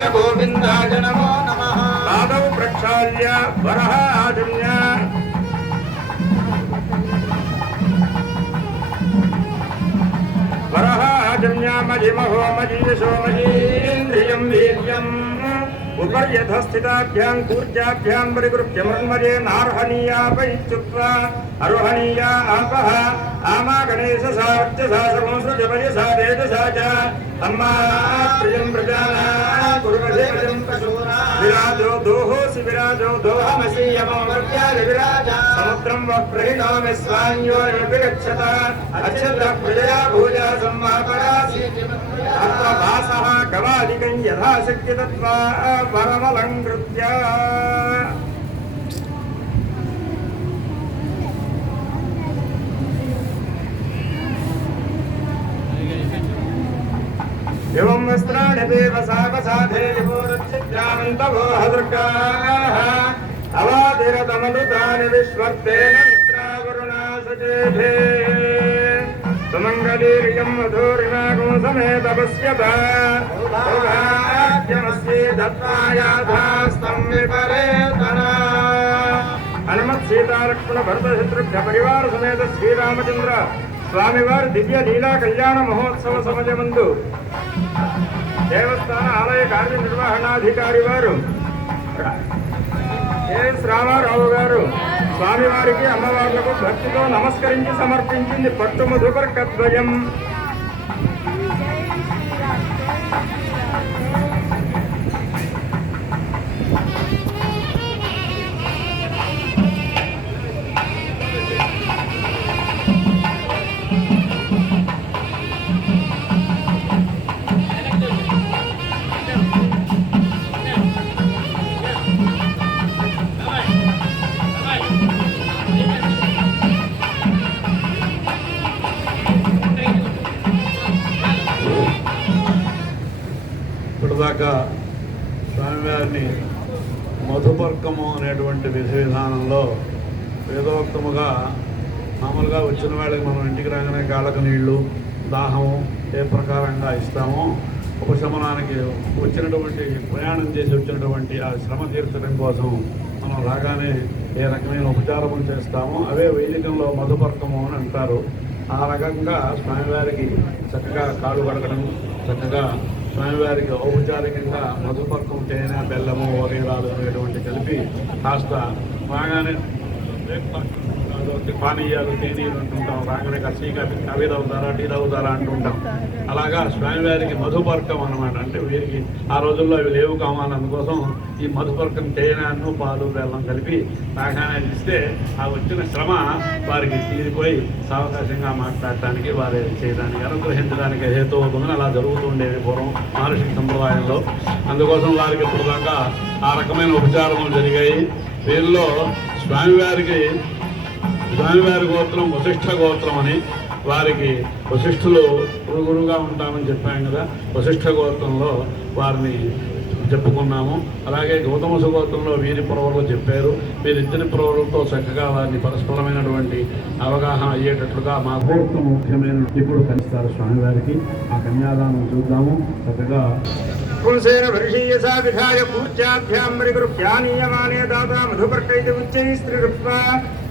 गोविन्दाय नमो नमः। पादौ प्रक्षाल्य वरः आजन्य वरः आजन्य मजिमहो मजीयशो मजीन्द्रियं वीर्यम् उपर्यधस्थिताभ्यां कूर्जाभ्यां परिगृह्य मृण्मये नार्हणीयापैत्युक्त्वा अरोहणीया आपः आमा गणेशसावर्त्यसा समंसृजपयसा तेजसा च अम्मा प्रियं प्रजानां कुर्वदेवजं पशूनां विराजो दोहोऽसि विराजो दोहमसि यमोवर्त्याय विराजा समुद्रं वः प्रहिणोमि स्वान्यो विगच्छत अच्छतः प्रजया भूजा सम्मापरासि आत्मभासः गवादिकं यथाशक्ति तत्त्वा परमलङ्कृत्य एवं वस्त्राणि देवसावसाधे विभोरच्छिद्रामन्तवो हदृगाः अवादिरतमनुतानि विश्वर्तेन मित्रावरुणा सचेभे सुमङ्गलीर्यं मधुरिमागो समेतपश्यता सौभाग्यमस्ये दत्तायाधास्तं विपरेतना हनुमत् सीतालक्ष्मण भरतशत्रुघ्न परिवार समेत श्रीरामचंद्र स्वामिवारी दिव्य लीला कल्याण महोत्सव समयमंदु देवस्थान आलय कार्यनिर्वहणाधिकारी वारु एस रामाराవు గారు స్వామివారికి అమ్మవార్లకు భక్తితో నమస్కరించి సమర్పించింది పట్టు మధుపర్కద్వయం. ఇప్పటిదాకా స్వామివారిని మధుపర్కము అనేటువంటి విధి విధానంలో వేదోక్తముగా మామూలుగా వచ్చిన వాళ్ళకి మనం ఇంటికి రాగానే కాళ్ళకు నీళ్లు దాహము ఏ ప్రకారంగా ఇస్తామో ఉపశమనానికి వచ్చినటువంటి ప్రయాణం చేసి వచ్చినటువంటి ఆ శ్రమ తీర్చడం కోసం మనం రాగానే ఏ రకమైన ఉపచారములు చేస్తామో అవే వైదికంలో మధుపర్కము అని అంటారు. ఆ రకంగా స్వామివారికి చక్కగా కాళ్ళు కడగడం, చక్కగా స్వామివారికి ఔపచారికంగా మధుపర్కం తేనె బెల్లము వగైరాలు అనేటువంటి కలిపి కాస్త రాగానే పానీయాలు తేనీలు అంటుంటాం, రాగానే కసీగా అవి తాగుతారా టీ తాగుతారా అంటుంటాం. అలాగా స్వామివారికి మధుపర్కం అన్నమాట. అంటే వీరికి ఆ రోజుల్లో అవి లేవు కావాలి, అందుకోసం ఈ మధుపర్కం తేనెను పాలు బెల్లం కలిపి రాగానే ఇస్తే ఆ వచ్చిన శ్రమ వారికి తీరిపోయి సావకాశంగా మాట్లాడటానికి వారి చేయడానికి అనుగ్రహించడానికి హేతువుగా అలా జరుగుతుండేది పూర్వం మహర్షి సంప్రదాయంలో. అందుకోసం వారికి ఇప్పుడు దాకా ఆ రకమైన ఉపచారములు జరిగాయి. వీరిలో స్వామివారి గోత్రం వశిష్ఠ గోత్రం అని, వారికి వశిష్ఠులు గురువుగా ఉంటామని చెప్పాం కదా, వశిష్ఠ గోత్రంలో వారిని చెప్పుకున్నాము. అలాగే గౌతమ సుగోత్రంలో వీరి పురవలు చెప్పారు. వీరిద్దరి పురవలతో చక్కగా వారిని పరస్పరమైనటువంటి అవగాహన అయ్యేటట్లుగా మా గోత్రం ముఖ్యమైన ఇప్పుడు కలుస్తారు స్వామివారికి. ఆ కన్యాదానం చూద్దాము. చక్కగా पुंसेन वर्षीयसा विधाय पूज्याभ्यां परिगृह्यानीयमाने दाता मधुपर्कैति उच्चैः स्त्रीरुक्त्वा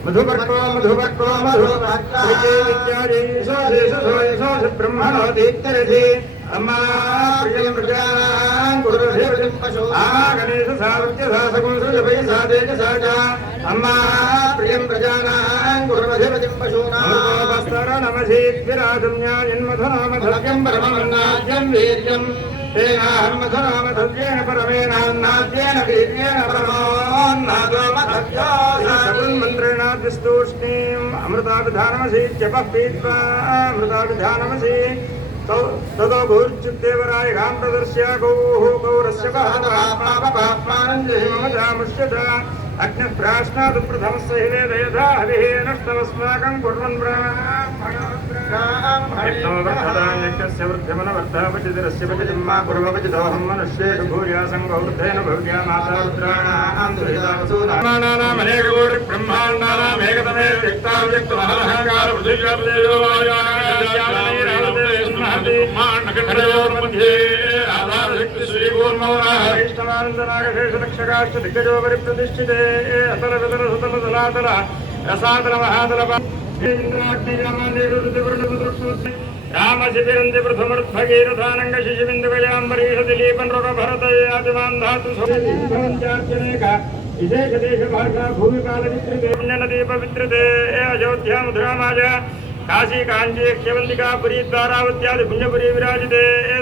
मधुपर्को मधुपर्को मधुपर्को विद्याजयसो ब्रह्मणो दीप्तरसि अम्मा प्रियं प्रजानां कुरुदेवजं पशूनां गणेशसावर्त्यसा सकुंसृजपयसा तेजसा च अम्मा प्रियं प्रजानां कुरुदेवजं पशूनां अमृतोपस्तरनमसीद्विराजन्यायन्मधुनामधव्यं परमन्नाद्यं वीर्यं तेनाहन्मधुनामधव्येन परमेनान्नाद्येन वीर्येण परमोन्नाद्योमधव्योन्मन्त्रेणाद्विस्तूष्णीम् अमृताभिधानमसि जपः पीत्वा अमृताभिधानमसि ततो भूर्चित्तेवराय गां प्रदर्श्य गौः गौरस्य पापानञ्जहिममजामुष्यत अग्निप्राश्नात् प्रथमस्य हि वेदयथा हविः नष्टमस्माकं कुर्वन् ब्राह्मणस्य वृद्ध्यमनवर्धापचितिरस्य पचितिं मा कुर्वपचितोऽहं मनुष्येषु भूयासं गौर्धेन भव्या माता रुद्राणां दुरितावसूनानामनेककोटि ब्रह्माण्डानामेकतमे व्यक्ताव्यक्तमहरहङ्कार पृथिव्यापदेशोवायानामध्ये आधारशक्ति श्रीगो వైష్ణవానందనాగశేషలక్షకాశ్చ దిగ్గజోపరి ప్రతిష్ఠితే అతల వితల సుతల తలాతల రసాతల మహాతల రామశిబిరంది పృథమృద్భగీరథానంగ శిశిబిందుగయాంబరీష దిలీపన్ రోగ భరతయాదిమాన్ ధాతు సౌచార్చనేక విశేష దేశ భాషా భూమిపాల విస్తృతే పుణ్యనదీ పవిత్రతే అయోధ్యా మధురామాజ కాశీ కాంచీ క్షవంతికా పురీ ద్వారావత్యాది పుణ్యపురీ విరాజితే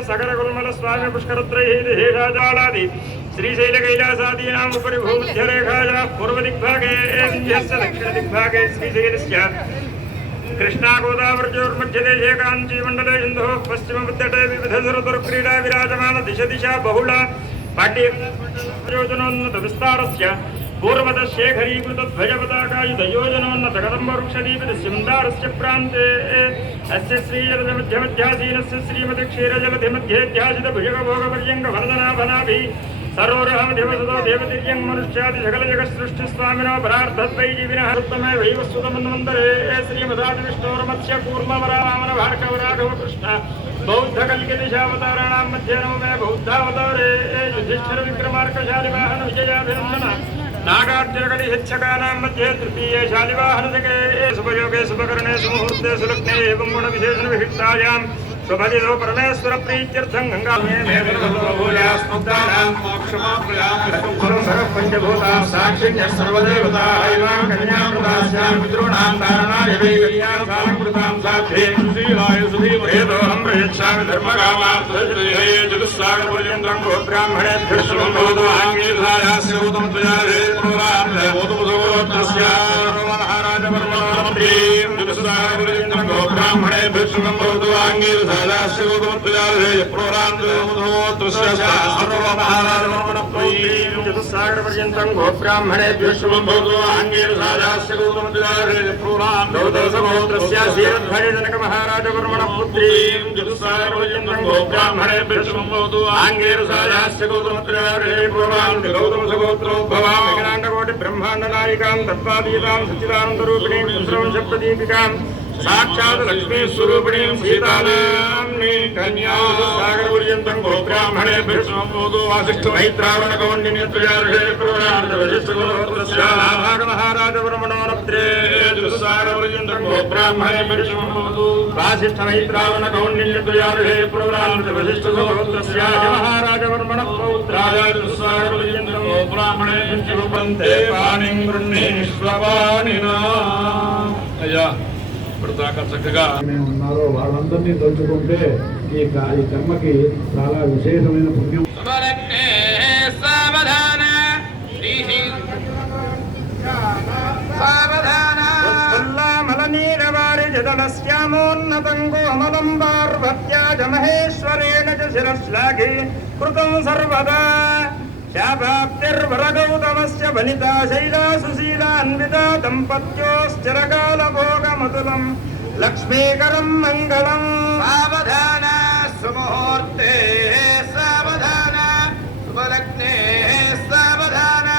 సకల కుల్మల స్వామి పుష్కరత్రైహేషాజాలాది శ్రీశైల కైలాసాదీనాం ఉపరి భూమధ్యరేఖాయా పూర్వదిగ్భాగే వింధ్యస్య దక్షిణదిగ్భాగే శ్రీశైలస్య కృష్ణా గోదావరిజోర్మధ్యదేశే కాంచీమండలే సింధోః పశ్చిమముత్తటే వివిధసురదుర్క్రీడా విరాజమాన దిశ దిశా బహుళ పాఠ్యోజనోన్నత విస్తారస్య పూర్వత శేఖరీకృత ధ్వజపతాకాయుధయోజనోన్నత కదంబవృక్షదీపితస్య మందారస్య ప్రాంతే అస్య శ్రీజలమధ్యమధ్యాసీనస్య శ్రీమతి క్షీరజలధిమధ్యేధ్యాసిత భుజగభోగపర్యంగ వరదనాభనాభి సరోరహమధివసతో దేవతిర్యం మనుష్యాది సకల జగత్సృష్టిస్వామినో పరార్థద్వై జీవినః ఉత్తమే వైవస్వతమన్వంతరే శ్రీమదాది విష్ణోర్మత్స్య కూర్మవరామన భార్గవరాఘవ కృష్ణ బౌద్ధ కల్కిదిశావతారాణాం మధ్యే నమో మే బౌద్ధావతారే యుధిష్ఠిర విక్రమార్క శాలివాహన విజయాభినందన నాగార్జునగడి హెచ్చకానాం మధ్యే తృతీయే శాలివాహనజకే శుభయోగే శుభకరణే సుముహూర్తే సులగ్నే ఏవం గుణ విశేషణ విశిష్టాయాం శుభదిదో పరమేశ్వర ప్రీత్యర్థం గంగామే పంచభూతాం సాక్షిణ్య సర్వదేవతా హైవాం కన్యాప్రదాస్యాం పితॄణాం ధారణాయ వైకల్యాం కాలంకృతాం సాధ్యే సుశీలాయ సుధీమహేదోహం ప్రయచ్ఛామి ధర్మకామార్థే చతుస్సాగరపర్యంతం గోబ్రాహ్మణేభ్యः శుభం భవతు ఆంగీర్ధాయాస్య భూతం త్వయారే పురాం భూతముదోత్రస్య మహారాజవర్మణోపత్రీం చతుస్సాగరపర్యంతం గోబ్రాహ్మణేభ్యः శుభం భవతు ఆంగీర్ధాయాస్య చతుస్సాగరపర్యంతం గోబ్రాహ్మణేభ్యः శుభం భవతు ఆంగీర్ధాయాస్య జనక మహారాజవర్మణ పుత్రీం చతుస్సాగరపర్యంతం గోబ్రాహ్మణేభ్యः శుభం భవతు ఆంగీర్ధాయాస్య గౌతమసగోత్రోద్భవాం వికలాండకోటి బ్రహ్మాండ నాయికాం తత్వాతీతాం సచ్చిదానందరూపిణీం శుశ్రవంశప్రదీపికాం సాక్షాత్ లక్ష్మీ స్వరూపిణీం సీతానాంని కన్యా సాగరపర్యంతం గోబ్రాహ్మణేభ్యः శుభం భవతు వాసిష్ఠ మైత్రావణ కౌండిన్య త్రయార్షే పురాణ వశిష్ఠ గోత్రస్య నాభాగ మహారాజవర్మణోనప్త్రే సాగరపర్యంతం గోబ్రాహ్మణేభ్యः శుభం భవతు వాసిష్ఠ మైత్రావణ కౌండిన్య త్రయార్షే పురాణ వశిష్ఠ గోత్రస్య మహారాజవర్మణ పౌత్రాయ సాగరపర్యంతం గోబ్రాహ్మణేభ్యः శుభం తే పాణిం గృహ్ణే విశ్వవాణినా. అయ్యా ఇప్పుడు దాకా చక్కగా ఉన్నారో వాళ్ళందరినీ తలుచుకుంటే ఈ కర్మకి చాలా విశేషమైన పుణ్యం. జదలశ్యామోన్నతం కోమలం పార్వత్యాజ మహేశ్వరేణ చ శిరశ్లాఘే కృతం సర్వదా శాపాప్తిర్వరగౌతమస్య వనితా శైలా సుశీలాన్వితా దంపత్యోశ్చిరకాలభోగమతులం లక్ష్మీకరం మంగళం. సావధాన సుముహూర్తే సావధాన శుభలగ్నే సావధాన.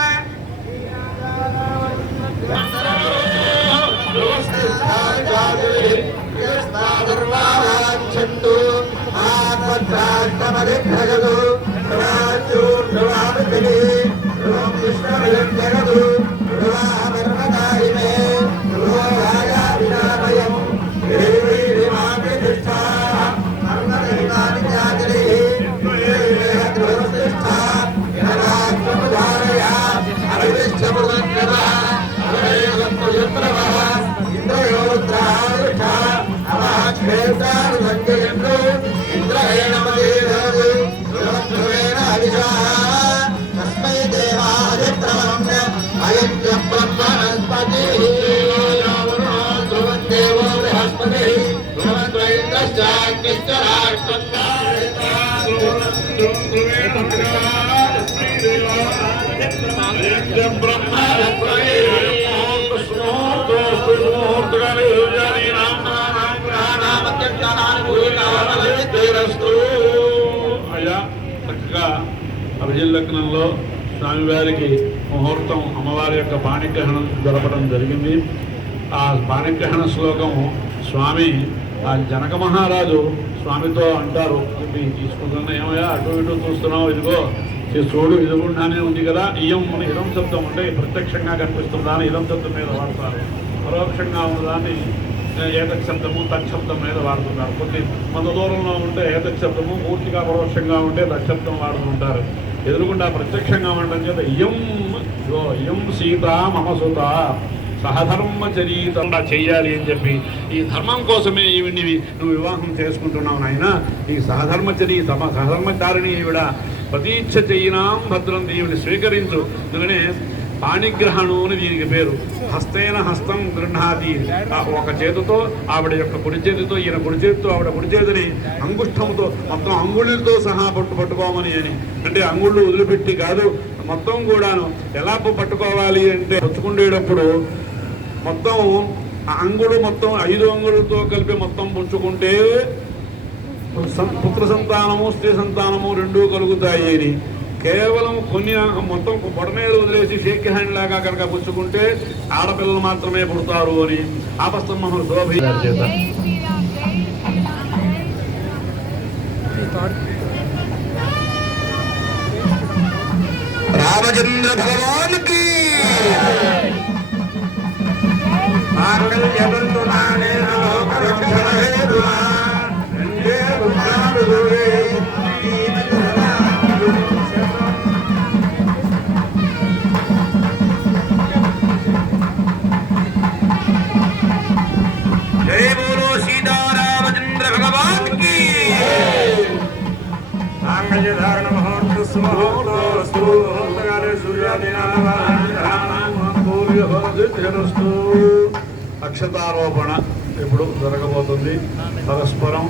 అయ్యా చక్కగా అభిజిల్లగ్నంలో స్వామివారికి ముహూర్తం అమ్మవారి యొక్క పాణిగ్రహణం జరపడం జరిగింది. ఆ పాణిగ్రహణ శ్లోకం స్వామి ఆ జనక మహారాజు స్వామితో అంటారు, తీసుకుంటున్నా ఏమయ్యా అటు ఇటు చూస్తున్నావు, ఇదిగో చూడు ఎదుగుండానే ఉంది కదా, ఇయం మన ఇదం శబ్దం అంటే ప్రత్యక్షంగా కనిపిస్తుందా అని ఇదం శబ్దం మీద వాడతారు, పరోక్షంగా ఉన్నదాన్ని ఏతక్ శబ్దము తత్శబ్దం మీద వాడుతున్నారు. కొద్ది కొంత దూరంలో ఉంటే ఏతక్ శబ్దము, పూర్తిగా పరోక్షంగా ఉంటే తత్శబ్దం వాడుతుంటారు. ఎదురుకుండా ప్రత్యక్షంగా ఉండడం చేత ఇయం సీత మమ సుత సహధర్మచరీతంగా చెయ్యాలి అని చెప్పి ఈ ధర్మం కోసమే ఈవిడ్ని నువ్వు వివాహం చేసుకుంటున్నావు నాయన. ఈ సహధర్మచారిణి ఈవిడ ప్రతీచ్ఛ చెయ్యినాం భద్రం, ఈవిని స్వీకరించు. అందుకనే పాణిగ్రహణం అని దీనికి పేరు. హస్తేన హస్తం గృహాతి, ఒక చేతితో ఆవిడ యొక్క కుడి చేతితో, ఈయన కుడి చేతితో ఆవిడ కుడి చేతిని అంగుష్టంతో మొత్తం అంగుళ్ళతో సహా పట్టుకోమని అని. అంటే అంగుళ్ళు వదిలిపెట్టి కాదు, మొత్తం కూడాను ఎలా పట్టుకోవాలి అంటే పుచ్చుకుండేటప్పుడు మొత్తం అంగుడు మొత్తం 5 అంగుళతో కలిపి మొత్తం పుచ్చుకుంటే పుత్ర సంతానము స్త్రీ సంతానము రెండూ కలుగుతాయి అని. కేవలం కొన్ని మొత్తం పొడమేద వదిలేసి షేక్ హ్యాండ్ లాగా కనుక పుచ్చుకుంటే ఆడపిల్లలు మాత్రమే పుడతారు అని ఆపస్తమ్మ శోభి చేత రామచంద్ర భగవాన్ కి జయ బోలో సీతారామచంద్ర భగవాన్ కి. ధారణ అక్షతారోపణ ఇప్పుడు జరగబోతుంది. పరస్పరం